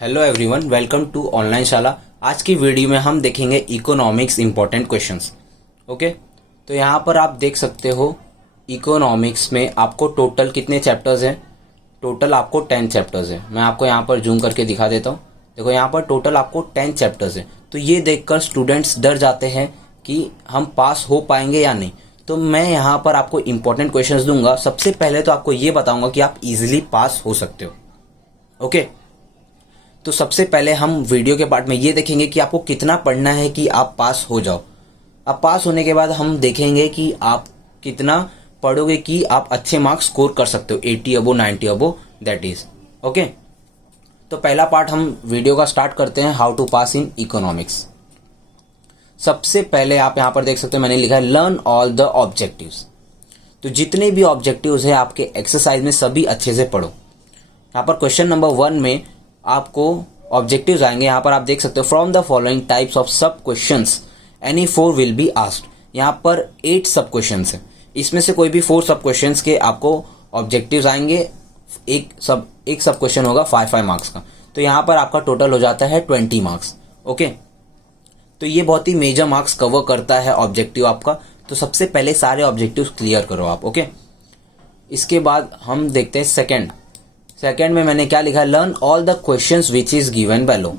Hello everyone, welcome to online Shala. आज की video में हम देखेंगे इकोनॉमिक्स इंपॉर्टेंट क्वेश्चंस। ओके, तो यहाँ पर आप देख सकते हो इकोनॉमिक्स में आपको टोटल कितने चैप्टर्स हैं। टोटल आपको 10 चैप्टर्स हैं। मैं आपको यहाँ पर जूम करके दिखा देता हूँ। देखो यहाँ पर टोटल आपको 10 चैप्टर्स हैं। तो ये देखकर स्टूडेंट्स डर जाते हैं कि हम पास हो पाएंगे या नहीं। तो मैं यहाँ पर आपको इंपॉर्टेंट क्वेश्चंस दूंगा। सबसे पहले तो आपको ये बताऊंगा कि आप इजीली पास हो सकते हो। ओके, तो सबसे पहले हम वीडियो के पार्ट में ये देखेंगे कि आपको कितना पढ़ना है कि आप पास हो जाओ। अब पास होने के बाद हम देखेंगे कि आप कितना पढ़ोगे कि आप अच्छे मार्क्स स्कोर कर सकते हो, 80 above 90 above, that is okay. तो पहला पार्ट हम वीडियो का स्टार्ट करते हैं, how to pass in economics. सबसे पहले आप यहां पर देख सकते हो मैंने लिखा है लर्न ऑल द ऑब्जेक्टिव्स। तो जितने भी ऑब्जेक्टिव्स है आपके एक्सरसाइज में सभी अच्छे से पढ़ो। यहाँ पर क्वेश्चन नंबर 1 में आपको ऑब्जेक्टिव्स आएंगे। यहाँ पर आप देख सकते हो from the following types of sub questions any 4 will be asked. यहाँ पर 8 सब क्वेश्चंस है, इसमें से कोई भी 4 सब क्वेश्चंस के आपको ऑब्जेक्टिव्स आएंगे। एक सब क्वेश्चन होगा 5 मार्क्स का। तो यहाँ पर आपका टोटल हो जाता है 20 मार्क्स। ओके, तो ये बहुत ही मेजर मार्क्स कवर करता है ऑब्जेक्टिव आपका। तो सबसे पहले सारे ऑब्जेक्टिव्स क्लियर करो आप। ओके, इसके बाद हम देखते हैं सेकेंड में मैंने क्या लिखा है, learn all the questions which is given below.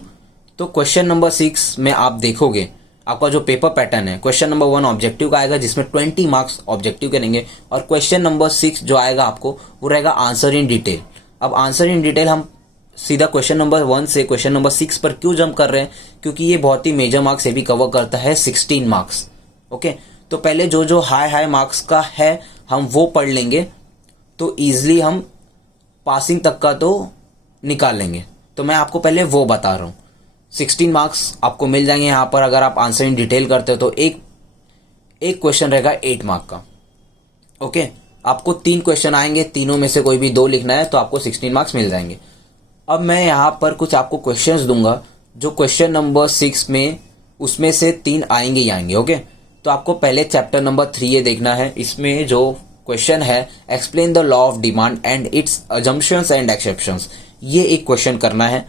तो क्वेश्चन नंबर 6 में आप देखोगे आपका जो पेपर पैटर्न है, क्वेश्चन नंबर 1 ऑब्जेक्टिव का आएगा जिसमें 20 मार्क्स ऑब्जेक्टिव के रहेंगे, और क्वेश्चन नंबर 6 जो आएगा आपको वो रहेगा आंसर इन डिटेल। अब आंसर इन डिटेल हम सीधा क्वेश्चन नंबर 1 से क्वेश्चन नंबर 6 पर क्यों जंप कर रहे हैं, क्योंकि ये बहुत ही मेजर मार्क्स से भी कवर करता है, 16 मार्क्स। ओके, तो पहले जो हाई मार्क्स का है हम वो पढ़ लेंगे तो ईजिली हम पासिंग तक का तो निकाल लेंगे। तो मैं आपको पहले वो बता रहा हूँ। 16 मार्क्स आपको मिल जाएंगे यहाँ पर अगर आप आंसर इन डिटेल करते हो। तो एक क्वेश्चन रहेगा 8 मार्क का। ओके, आपको 3 क्वेश्चन आएंगे, तीनों में से कोई भी 2 लिखना है तो आपको 16 मार्क्स मिल जाएंगे। अब मैं यहाँ पर कुछ आपको क्वेश्चंस दूंगा जो क्वेश्चन नंबर 6 में उसमें से 3 आएंगे ही आएंगे। ओके, तो आपको पहले चैप्टर नंबर 3 ये देखना है। इसमें जो क्वेश्चन है explain the law of demand and it's assumptions and exceptions, ये एक क्वेश्चन करना है।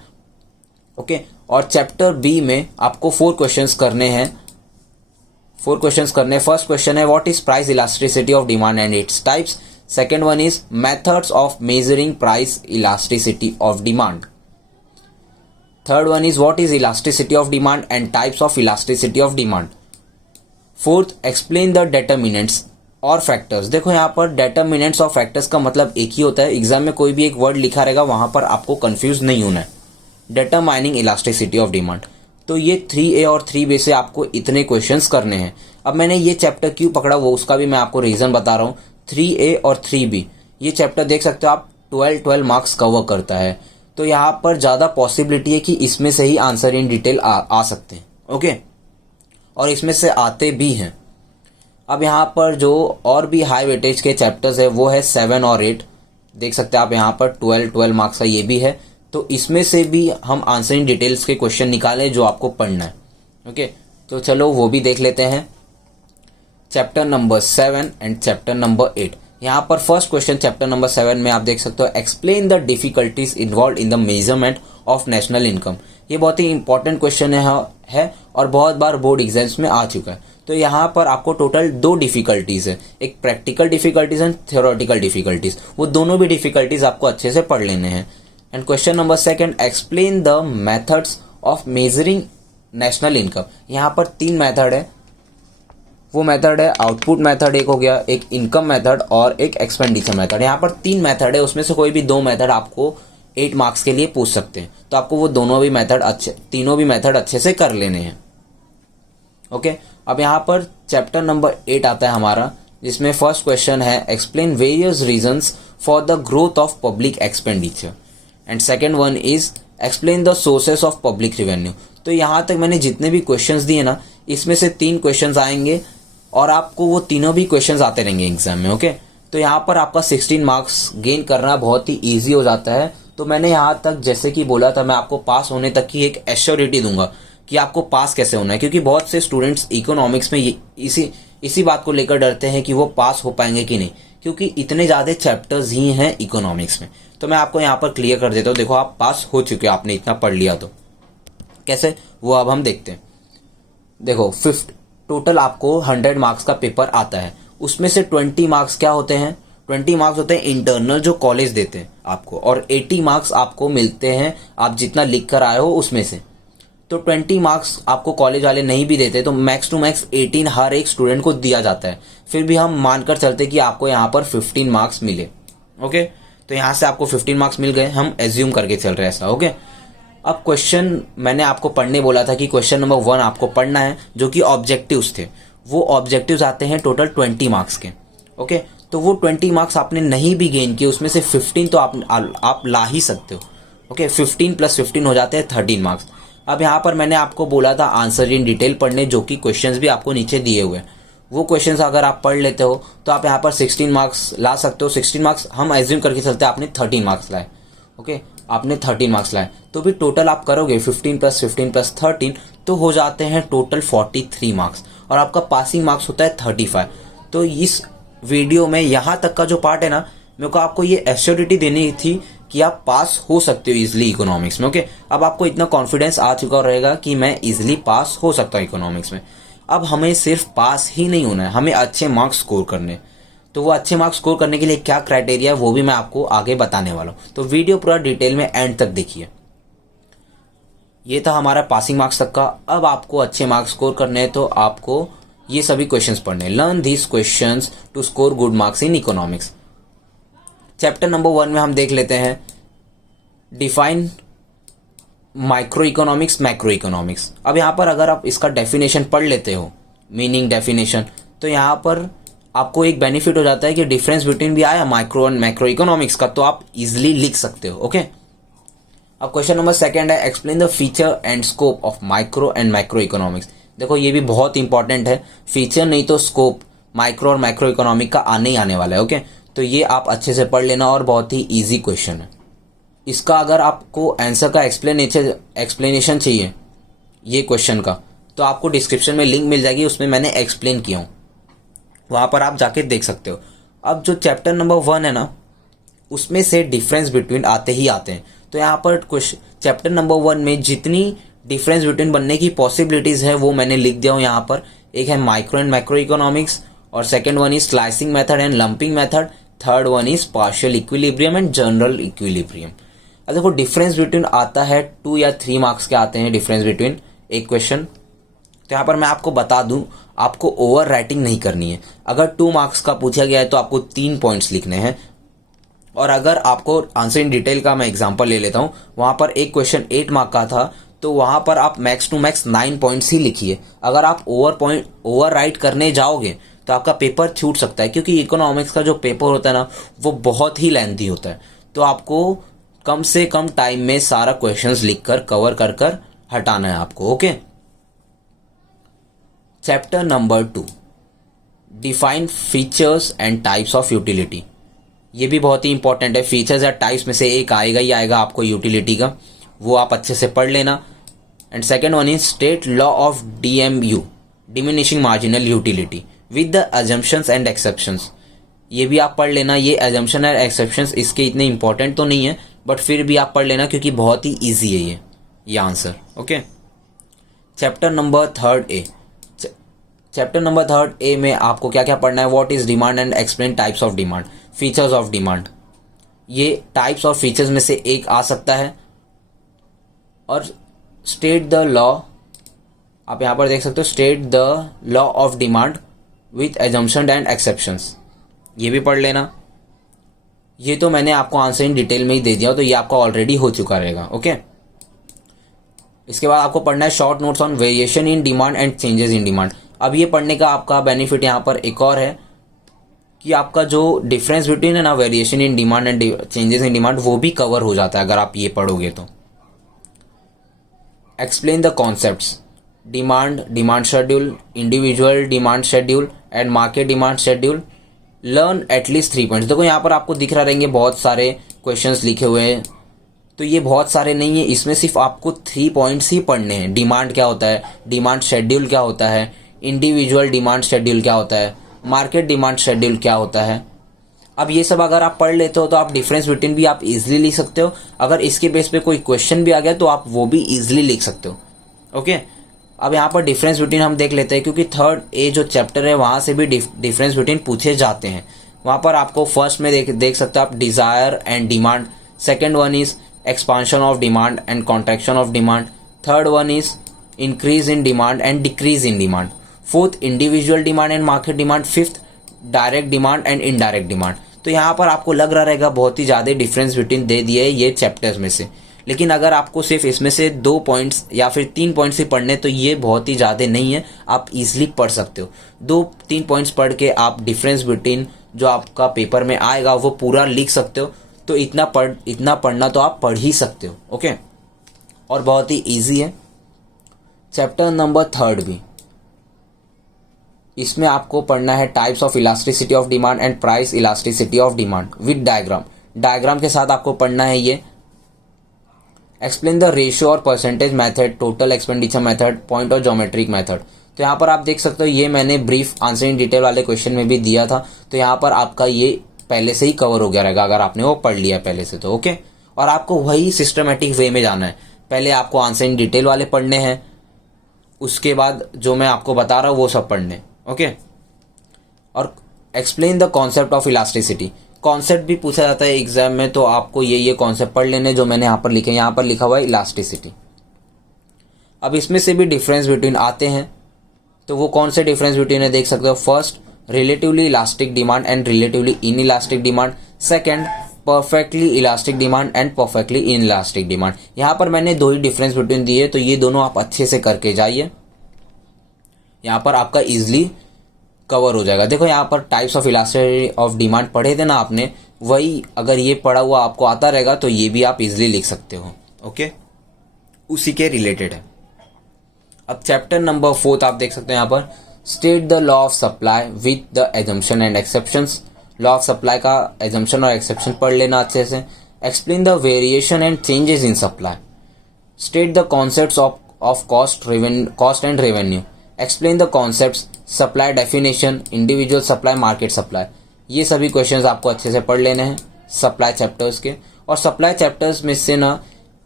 ओके, और चैप्टर बी में आपको 4 क्वेश्चंस करने हैं। फर्स्ट क्वेश्चन है what is price elasticity of demand and its types. Second one is methods of measuring price elasticity of demand. Third one is what is elasticity of demand and types of elasticity of demand. Fourth, explain the determinants और factors. देखो यहाँ पर determinants और factors का मतलब एक ही होता है। एग्जाम में कोई भी एक वर्ड लिखा रहेगा वहां पर आपको कंफ्यूज नहीं होना है। Determining elasticity of demand. तो ये 3A और 3B से आपको इतने क्वेश्चंस करने हैं। अब मैंने ये चैप्टर क्यों पकड़ा वो उसका भी मैं आपको रीजन बता रहा हूँ। 3A और 3B ये चैप्टर देख सकते हो आप 12 मार्क्स कवर करता है। तो यहाँ पर ज्यादा पॉसिबिलिटी है कि इसमें से ही आंसर इन डिटेल आ सकते हैं। ओके, और इसमें से आते भी हैं। अब यहाँ पर जो और भी हाई वेटेज के चैप्टर्स है वो है 7 और 8। देख सकते हैं आप यहाँ पर 12 मार्क्स का ये भी है। तो इसमें से भी हम आंसर इन डिटेल्स के क्वेश्चन निकालें जो आपको पढ़ना है। ओके, तो चलो वो भी देख लेते हैं। Chapter number 7 and chapter number 8। यहाँ पर फर्स्ट क्वेश्चन चैप्टर नंबर 7 में आप देख सकते हो explain the difficulties involve in the measurement of national income. ये बहुत ही इंपॉर्टेंट क्वेश्चन है और बहुत बार बोर्ड एग्जाम्स में आ चुका है। तो यहाँ पर आपको टोटल 2 डिफिकल्टीज है, एक practical difficulties and theoretical difficulties. वो दोनों भी डिफिकल्टीज आपको अच्छे से पढ़ लेने हैं। And question number 2, explain the methods of measuring national income. यहाँ पर 3 मेथड है। वो मेथड है आउटपुट मेथड एक हो गया, एक इनकम मेथड और एक एक्सपेंडिचर मेथड। यहाँ पर 3 मेथड है, उसमें से कोई भी 2 मेथड आपको 8 मार्क्स के लिए पूछ सकते हैं। तो आपको वो तीनों भी मेथड अच्छे से कर लेने हैं। ओके, अब यहाँ पर चैप्टर नंबर 8 आता है हमारा, जिसमें फर्स्ट क्वेश्चन है explain various reasons for the growth of public expenditure and second one is explain the sources of public revenue. तो यहाँ तक मैंने जितने भी क्वेश्चंस दिए ना, इसमें से 3 क्वेश्चंस आएंगे और आपको वो तीनों भी क्वेश्चंस आते रहेंगे एग्जाम में। ओके, तो यहाँ पर आपका 16 मार्क्स गेन करना बहुत ही ईजी हो जाता है। तो मैंने यहाँ तक जैसे कि बोला था मैं आपको पास होने तक की एक एश्योरिटी दूंगा कि आपको पास कैसे होना है, क्योंकि बहुत से स्टूडेंट्स इकोनॉमिक्स में इसी बात को लेकर डरते हैं कि वो पास हो पाएंगे कि नहीं। क्योंकि इतने ज़्यादा चैप्टर्स ही हैं इकोनॉमिक्स में। तो मैं आपको यहाँ पर क्लियर कर देता हूँ। देखो आप पास हो चुके हो, आपने इतना पढ़ लिया तो कैसे, वो अब हम देखते हैं। देखो टोटल आपको 100 मार्क्स का पेपर आता है, उसमें से 20 मार्क्स क्या होते हैं, 20 मार्क्स होते हैं इंटरनल जो कॉलेज देते हैं आपको, और 80 मार्क्स आपको मिलते हैं आप जितना लिख कर आए हो उसमें से। तो 20 मार्क्स आपको कॉलेज वाले नहीं भी देते तो मैक्स टू मैक्स 18 हर एक स्टूडेंट को दिया जाता है। फिर भी हम मानकर चलते कि आपको यहाँ पर 15 मार्क्स मिले। ओके, तो यहाँ से आपको 15 मार्क्स मिल गए, हम एज्यूम करके चल रहे हैं ऐसा। ओके, अब क्वेश्चन मैंने आपको पढ़ने बोला था कि क्वेश्चन नंबर 1 आपको पढ़ना है, जो कि ऑब्जेक्टिव्स थे। वो ऑब्जेक्टिव्स आते हैं टोटल 20 मार्क्स के। ओके, तो वो 20 मार्क्स आपने नहीं भी गेन किए, उसमें से 15 तो आप ला ही सकते हो। ओके, 15 + 15 हो जाते हैं 13 मार्क्स। अब यहाँ पर मैंने आपको बोला था आंसर इन डिटेल पढ़ने, जो कि क्वेश्चंस भी आपको नीचे दिए हुए हैं। वो क्वेश्चंस अगर आप पढ़ लेते हो तो आप यहाँ पर 16 मार्क्स ला सकते हो। 16 मार्क्स हम एज्यूम करके चलते हैं आपने 13 मार्क्स लाए। ओके, आपने 13 मार्क्स लाए तो भी टोटल आप करोगे 15 + 15 + 13 तो हो जाते हैं टोटल 43 मार्क्स, और आपका पासिंग मार्क्स होता है 35। तो इस वीडियो में यहाँ तक का जो पार्ट है ना, मेरे को आपको ये एश्योरिटी देनी थी कि आप पास हो सकते हो इजिली इकोनॉमिक्स में। ओके, अब आपको इतना कॉन्फिडेंस आ चुका रहेगा कि मैं इजिली पास हो सकता हूँ इकोनॉमिक्स में। अब हमें सिर्फ पास ही नहीं होना है, हमें अच्छे मार्क्स स्कोर करने। तो वो अच्छे मार्क्स स्कोर करने के लिए क्या क्राइटेरिया है वो भी मैं आपको आगे बताने वाला हूँ। तो वीडियो पूरा डिटेल में एंड तक देखिए। ये था हमारा पासिंग मार्क्स तक का। अब आपको अच्छे मार्क्स स्कोर करने हैं तो आपको ये सभी क्वेश्चंस पढ़ने हैं। Learn these questions to score good marks in economics. Chapter number 1 में हम देख लेते हैं define micro economics, macro economics. अब यहाँ पर अगर आप इसका डेफिनेशन पढ़ लेते हो, मीनिंग डेफिनेशन, तो यहाँ पर आपको एक बेनिफिट हो जाता है कि डिफरेंस बिटवीन भी आया माइक्रो एंड मैक्रो इकोनॉमिक्स का, तो आप इजिली लिख सकते हो। ओके, अब क्वेश्चन नंबर 2 है explain the feature and scope of micro and macro economics. देखो ये भी बहुत इंपॉर्टेंट है, फीचर नहीं तो स्कोप माइक्रो और मैक्रो इकोनॉमिक का आने ही आने वाला है। ओके, तो ये आप अच्छे से पढ़ लेना, और बहुत ही ईजी क्वेश्चन है। इसका अगर आपको आंसर का एक्सप्लेनेशन चाहिए ये क्वेश्चन का, तो आपको डिस्क्रिप्शन में लिंक मिल जाएगी, उसमें मैंने एक्सप्लेन किया हूँ, वहां पर आप जाके देख सकते हो। अब जो चैप्टर नंबर 1 है ना, उसमें से डिफरेंस बिटवीन आते ही आते हैं। तो यहाँ पर चैप्टर नंबर 1 में जितनी डिफरेंस बिटवीन बनने की पॉसिबिलिटीज है वो मैंने लिख दिया हूँ यहाँ पर। एक है माइक्रो एंड मैक्रो इकोनॉमिक्स, और second one is slicing method and lumping method, third one is partial equilibrium and general equilibrium. अब देखो डिफरेंस बिटवीन आता है 2 या 3 मार्क्स के आते हैं डिफरेंस बिटवीन एक क्वेश्चन। तो यहाँ पर मैं आपको बता दूं, आपको ओवर राइटिंग नहीं करनी है। अगर 2 मार्क्स का पूछा गया है तो आपको 3 पॉइंट्स लिखने हैं, और अगर आपको आंसर इन डिटेल का मैं एग्जांपल ले लेता हूं, वहां पर एक क्वेश्चन 8 मार्क का था, तो वहां पर आप मैक्स टू मैक्स 9 पॉइंट्स ही लिखिए। अगर आप ओवर राइट करने जाओगे तो आपका पेपर छूट सकता है, क्योंकि इकोनॉमिक्स का जो पेपर होता है ना वो बहुत ही लेंथी होता है। तो आपको कम से कम टाइम में सारा क्वेश्चंस लिखकर कवर कर कर हटाना है आपको। Okay, chapter number 2 define features and types of utility. ये भी बहुत ही इंपॉर्टेंट है। फीचर्स या टाइप्स में से एक आएगा ही आएगा आपको यूटिलिटी का, वो आप अच्छे से पढ़ लेना। And second one is state law of DMU, diminishing marginal utility, with the assumptions and exceptions. ये भी आप पढ़ लेना। ये अजम्पशन एंड एक्सेप्शंस इसके इतने इंपॉर्टेंट तो नहीं है, बट फिर भी आप पढ़ लेना क्योंकि बहुत ही ईजी है ये answer. Okay, chapter number 3 chapter number 3 में आपको क्या क्या पढ़ना है। What is demand and explain types of demand, features of demand. ये टाइप्स और फीचर्स में से एक आ सकता है। और स्टेट द लॉ, आप यहां पर देख सकते हो, state the law of demand with assumption and exceptions, ये भी पढ़ लेना। ये तो मैंने आपको आंसर इन डिटेल में ही दे दिया, तो ये आपका ऑलरेडी हो चुका रहेगा। ओके, इसके बाद आपको पढ़ना है short notes on variation in demand and changes in demand. अब ये पढ़ने का आपका बेनिफिट यहाँ पर एक और है कि आपका जो डिफरेंस बिटवीन है ना variation in demand and changes in demand, वो भी कवर हो जाता है अगर आप ये पढ़ोगे तो। Explain the concepts demand, demand schedule, individual demand schedule and market demand schedule. Learn at least 3 points. देखो यहाँ पर आपको दिख रहा रहेंगे बहुत सारे क्वेश्चंस लिखे हुए हैं, तो ये बहुत सारे नहीं है, इसमें सिर्फ आपको 3 पॉइंट्स ही पढ़ने हैं। डिमांड क्या होता है, डिमांड शेड्यूल क्या होता है, इंडिविजुअल डिमांड शेड्यूल क्या होता है, मार्केट डिमांड शेड्यूल क्या होता है, अब ये सब अगर आप पढ़ लेते हो तो आप डिफरेंस बिटवीन भी आप इजीली लिख सकते हो। अगर इसके बेस पे कोई क्वेश्चन भी आ गया तो आप वो भी इजीली लिख सकते हो। ओके, अब यहाँ पर डिफरेंस बिटवीन हम देख लेते हैं, क्योंकि थर्ड ए जो चैप्टर है वहां से भी डिफरेंस बिटवीन पूछे जाते हैं। वहां पर आपको फर्स्ट में देख सकते हो आप desire and demand, second one is expansion of demand and contraction of demand, third one is increase in demand and decrease in demand, fourth individual demand and market demand, fifth direct demand and indirect demand. तो यहाँ पर आपको लग रहा रहेगा बहुत ही ज्यादा difference between दे दिए ये चैप्टर्स में से, लेकिन अगर आपको सिर्फ इसमें से 2 पॉइंट्स या फिर 3 पॉइंट्स ही पढ़ने तो ये बहुत ही ज़्यादा नहीं है, आप इजीली पढ़ सकते हो। 2-3 पॉइंट्स पढ़ के आप डिफरेंस बिटवीन जो आपका पेपर में आएगा वो पूरा लिख सकते हो। तो इतना पढ़ना तो आप पढ़ ही सकते हो। ओके, और बहुत ही ईजी है। चैप्टर नंबर 3 भी, इसमें आपको पढ़ना है types of elasticity of demand and price elasticity of demand with diagram के साथ आपको पढ़ना है ये। एक्सप्लेन द रेशियो और percentage method, total expenditure method, point और ज्योमेट्रिक मेथड। तो यहाँ पर आप देख सकते हो, ये मैंने ब्रीफ आंसर इन डिटेल वाले क्वेश्चन में भी दिया था, तो यहाँ पर आपका ये पहले से ही कवर हो गया रहेगा अगर आपने वो पढ़ लिया पहले से तो। ओके, और आपको वही सिस्टमेटिक वे में जाना है। पहले आपको आंसर इन डिटेल वाले पढ़ने हैं, उसके बाद जो मैं आपको बता रहा हूँ वो सब पढ़ने। ओके, और explain the concept of elasticity. Concept भी पूछा जाता है एग्जाम में, तो आपको ये कॉन्सेप्ट पढ़ लेने जो मैंने यहाँ पर लिखे। यहाँ पर लिखा हुआ है इलास्टिसिटी। अब इसमें से भी डिफरेंस बिटवीन आते हैं, तो वो कौन से डिफरेंस बिटवीन है देख सकते हो। First, relatively elastic demand and relatively in elastic demand. Second, perfectly elastic demand and perfectly in elastic demand. यहाँ पर मैंने 2 ही डिफरेंस बिटवीन दिए, तो ये दोनों आप अच्छे से करके जाइए, यहाँ पर आपका इजिली कवर हो जाएगा। देखो यहाँ पर types of elasticity of demand पढ़े थे ना आपने, वही अगर ये पढ़ा हुआ आपको आता रहेगा तो ये भी आप इजिली लिख सकते हो। ओके, उसी के रिलेटेड है। अब चैप्टर नंबर 4 आप देख सकते हैं यहाँ पर, state the law of supply with the assumption and exceptions. Law of supply का एजम्पशन और एक्सेप्शन पढ़ लेना अच्छे से। Explain the variation and changes in supply. State the concepts of cost and revenue. Explain the concepts, supply definition, individual supply, market supply. ये सभी questions आपको अच्छे से पढ़ लेने हैं सप्लाई चैप्टर्स के। और सप्लाई चैप्टर्स में से ना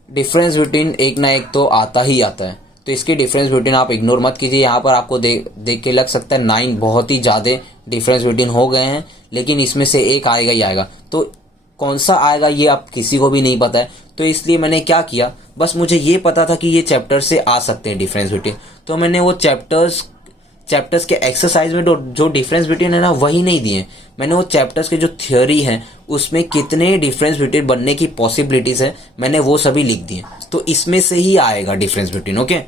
डिफरेंस बिटवीन एक ना एक तो आता ही आता है, तो इसके डिफरेंस बिटवीन आप इग्नोर मत कीजिए। यहाँ पर आपको देख के लग सकता है 9 बहुत ही ज़्यादा डिफरेंस बिटवीन हो गए हैं, लेकिन इसमें से एक आएगा ही आएगा। तो कौन सा आएगा ये आप किसी को भी नहीं पता है, तो इसलिए मैंने क्या किया, बस मुझे ये पता था कि ये चैप्टर से आ सकते हैं डिफरेंस बिटवीन, तो मैंने वो चैप्टर्स के एक्सरसाइज में जो डिफरेंस बिटवीन है ना वही नहीं दिए। मैंने वो चैप्टर्स के जो थ्योरी है उसमें कितने डिफरेंस बिटवीन बनने की पॉसिबिलिटीज है मैंने वो सभी लिख दिए, तो इसमें से ही आएगा डिफरेंस बिटवीन। ओके,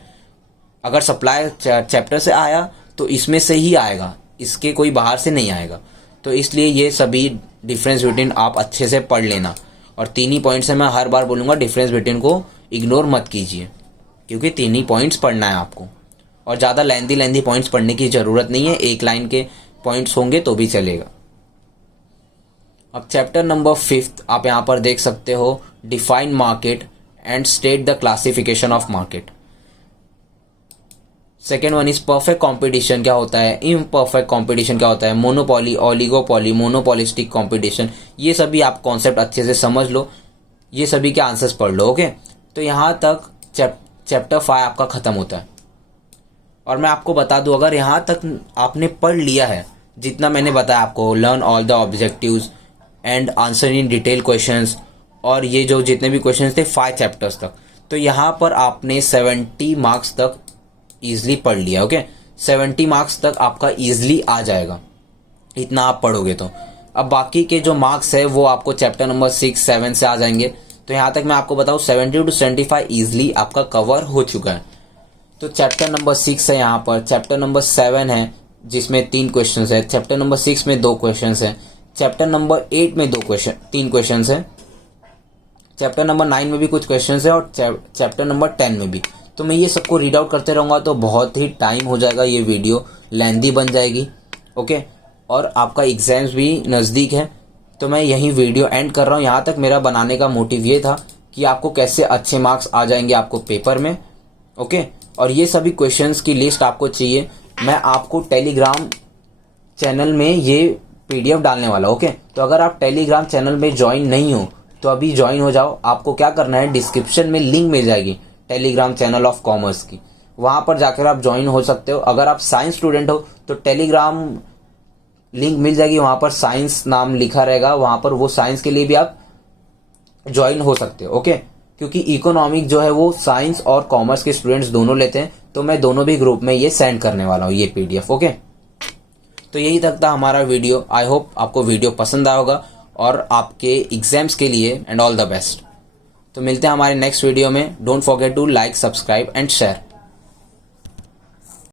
अगर सप्लाई चैप्टर से आया तो इसमें से ही आएगा, इसके कोई बाहर से नहीं आएगा। तो इसलिए ये सभी डिफरेंस बिटवीन आप अच्छे से पढ़ लेना। और 3 ही पॉइंट्स है, मैं हर बार बोलूंगा डिफरेंस बिटवीन को इग्नोर मत कीजिए, क्योंकि 3 ही पॉइंट्स पढ़ना है आपको, और ज़्यादा लेंदी पॉइंट्स पढ़ने की ज़रूरत नहीं है, 1 लाइन के पॉइंट्स होंगे तो भी चलेगा। अब चैप्टर नंबर 5 आप यहाँ पर देख सकते हो, define market and state the classification of market. Second one is perfect competition क्या होता है, इम्परफेक्ट कंपटीशन क्या होता है, मोनोपोली, ओलिगोपोली, मोनोपोलिस्टिक कंपटीशन। ये सभी आप कॉन्सेप्ट अच्छे से समझ लो, ये सभी के आंसर्स पढ़ लो। ओके, तो यहाँ तक चैप्टर 5 आपका खत्म होता है। और मैं आपको बता दूं, अगर यहाँ तक आपने पढ़ लिया है जितना मैंने बताया आपको, learn all the objectives and answer in detail questions, और ये जो जितने भी क्वेश्चंस थे 5 चैप्टर्स तक, तो यहाँ पर आपने 70 मार्क्स तक ईजिली पढ़ लिया। ओके, 70 मार्क्स तक आपका ईजिली आ जाएगा, इतना आप पढ़ोगे तो। अब बाकी के जो मार्क्स है वो आपको चैप्टर नंबर 6, 7 से आ जाएंगे। तो यहाँ तक मैं आपको बताऊँ 70 to 75 ईजिली आपका कवर हो चुका है। तो चैप्टर नंबर 6 है, यहाँ पर चैप्टर नंबर 7 है जिसमें 3 क्वेश्चंस है, चैप्टर नंबर 6 में 2 क्वेश्चंस है, चैप्टर नंबर 8 में 3 क्वेश्चंस है, चैप्टर नंबर 9 में भी कुछ क्वेश्चंस है, और चैप्टर नंबर 10 में भी। तो मैं ये सबको रीड आउट करते रहूँगा तो बहुत ही टाइम हो जाएगा, ये वीडियो लेंदी बन जाएगी। ओके, और आपका एग्जाम्स भी नज़दीक है, तो मैं यही वीडियो एंड कर रहा हूँ। यहाँ तक मेरा बनाने का मोटिव ये था कि आपको कैसे अच्छे मार्क्स आ जाएंगे आपको पेपर में। ओके, और ये सभी क्वेश्चंस की लिस्ट आपको चाहिए, मैं आपको टेलीग्राम चैनल में ये PDF डालने वाला। ओके, तो अगर आप टेलीग्राम चैनल में ज्वाइन नहीं हो तो अभी ज्वाइन हो जाओ। आपको क्या करना है, डिस्क्रिप्शन में लिंक मिल जाएगी टेलीग्राम चैनल ऑफ कॉमर्स की, वहां पर जाकर आप ज्वाइन हो सकते हो। अगर आप साइंस स्टूडेंट हो तो टेलीग्राम लिंक मिल जाएगी, वहां पर साइंस नाम लिखा रहेगा, वहां पर वो साइंस के लिए भी आप ज्वाइन हो सकते हो। ओके, क्योंकि इकोनॉमिक जो है वो साइंस और कॉमर्स के स्टूडेंट्स दोनों लेते हैं, तो मैं दोनों भी ग्रुप में ये सेंड करने वाला हूँ ये PDF। ओके, तो यही तक था हमारा वीडियो। आई होप आपको वीडियो पसंद आया होगा और आपके एग्जाम्स के लिए एंड ऑल द बेस्ट। तो मिलते हैं हमारे नेक्स्ट वीडियो में। Don't forget to like, subscribe and share.